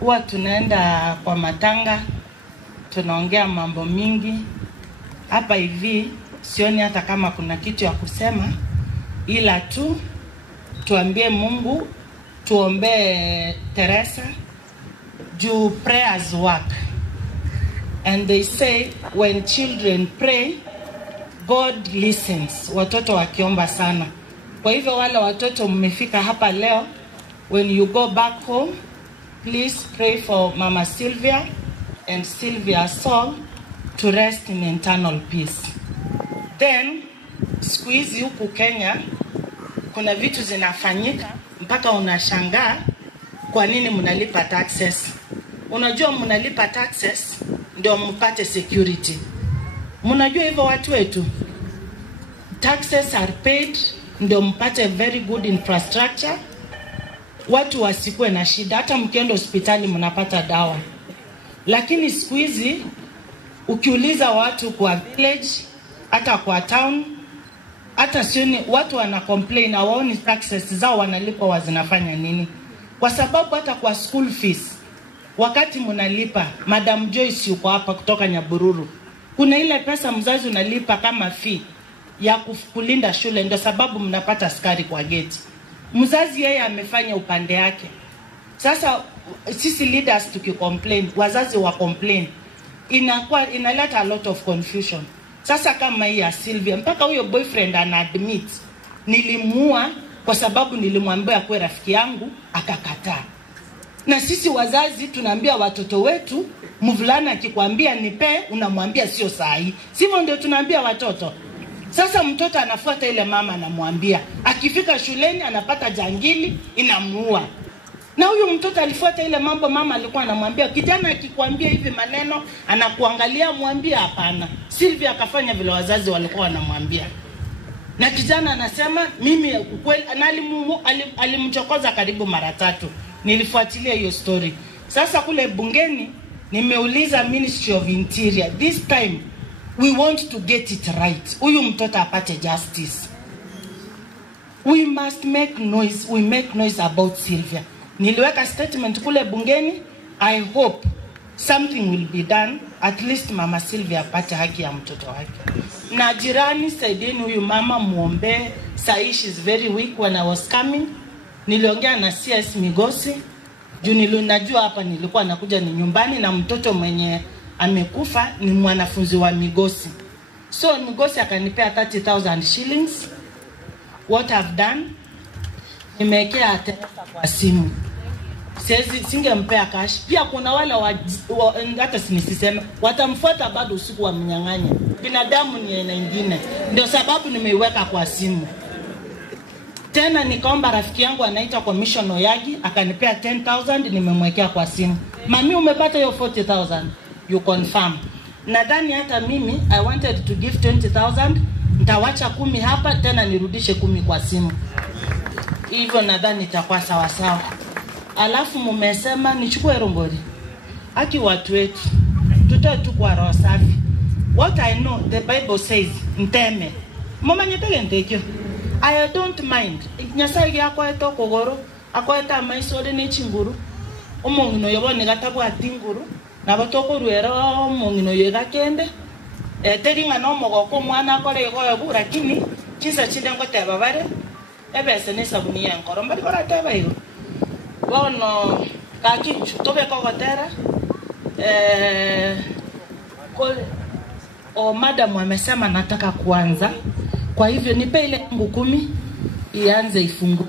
huwa tunaenda kwa matanga, tunaongea mambo mingi. Hapa hivi sioni hata kama kuna kitu ya kusema, ila tu tuambie Mungu, tuombe Teresa, juu prayers work. And they say when children pray, God listens. Watoto wakiomba sana. Kwa hivyo wale watoto mmefika hapa leo, when you go back home, please pray for Mama Sylvia and Sylvia's soul to rest in eternal peace. Then, siku hizi huku Kenya, kuna vitu zinafanyika, mpaka unashangaa kwa nini mnalipa taxes. Unajua mnalipa taxes, ndio mpate security. Mnajua hivyo watu wetu? Taxes are paid, ndio mpate very good infrastructure. Watu wasikue na shida, hata mkienda hospitali mnapata dawa. Lakini siku hizi ukiuliza watu kwa village, hata kwa town, hata sioni watu wana complain na waoni taxes zao wanalipa wazinafanya nini. Kwa sababu hata kwa school fees, wakati mnalipa, Madam Joyce yuko hapa kutoka Nyabururu, kuna ile pesa mzazi unalipa kama fee ya kulinda shule, ndio sababu mnapata askari kwa gate. Mzazi yeye amefanya upande yake. Sasa sisi leaders tukicomplain, wazazi wa complain, inaleta a lot of confusion. Sasa kama hii ya Sylvia, mpaka huyo boyfriend ana-admit nilimuua kwa sababu nilimwambia kwa rafiki yangu akakataa. Na sisi wazazi tunaambia watoto wetu, mvulana akikwambia nipe, unamwambia sio sahi. Sivyo ndio tunaambia watoto. Sasa mtoto anafuata ile mama anamwambia, akifika shuleni anapata jangili inamuua. Na huyu mtoto alifuata ile mambo mama alikuwa anamwambia. Kijana akikwambia hivi maneno, anakuangalia mwambie hapana. Sylvia akafanya vile wazazi walikuwa wanamwambia. Na kijana anasema mimi ukweli alimchokoza karibu mara 3. Nilifuatilia hiyo story. Sasa kule bungeni nimeuliza Ministry of Interior, this time we want to get it right. Huyu mtoto apate justice. We must make noise. We make noise about Sylvia. Niliweka statement kule bungeni. I hope something will be done. At least Mama Sylvia apate haki ya mtoto wake. Na jirani saidieni huyu mama muombe. Sai she's very weak. When I was coming, niliongea na CS Migosi. Juu najua hapa nilikuwa nakuja ni nyumbani na mtoto mwenye amekufa ni mwanafunzi wa Migosi. So Migosi akanipea 30,000 shillings. What I've done, nimekea Teresa kwa simu. Singempea cash. Pia kuna wale hata sinisiseme watamfuata bado usiku wa mnyang'anya. Binadamu ni aina nyingine. Ndio sababu nimeiweka kwa simu. Tena nikaomba rafiki yangu anaitwa Commission Oyagi akanipea 10,000, nimemwekea kwa simu. Mami umepata hiyo 40,000? You confirm. Nadhani hata mimi I wanted to give 20,000, nitawacha 10 hapa tena nirudishe 10 kwa simu. Hivyo nadhani itakuwa sawa sawa. Alafu mmesema nichukue Rongori. Haki watu wetu tutoe tu kwa roho safi. What I know, the Bible says nteme. Mama nyetele ntekyo. I don't mind. Nyasaye yako eto kogoro, akoeta maisode ne chinguru. Omongino yobone gatabu atinguru. Na batoko ruero mongino yega kende teringa no mogoko mwana akore goyo bura kini kisa chinde ngote babare ebese ne sabuni yankoro mbali kora teba hiyo bono kaki tobe kokotera madam amesema nataka kuanza, kwa hivyo nipe ile yangu 10 ianze ifungu,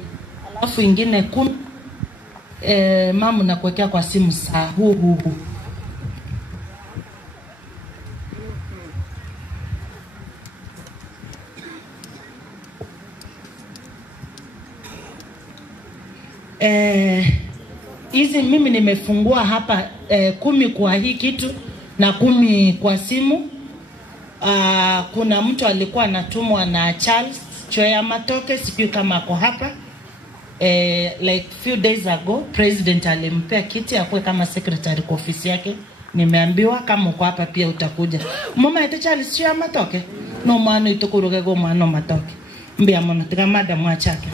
alafu ingine 10 mamu nakuwekea kwa simu saa huu. Hizi mimi nimefungua hapa 10 kwa hii kitu na 10 kwa simu. Kuna mtu alikuwa anatumwa na Charles Choya Matoke, sijui kama ako hapa. Like few days ago president alimpea kiti akwe kama secretary kwa ofisi yake. Nimeambiwa kama uko hapa pia utakuja. Mama ete Charles Choya Matoke no mwana itokuruge go mwana Matoke mbia mwana tika madam achake.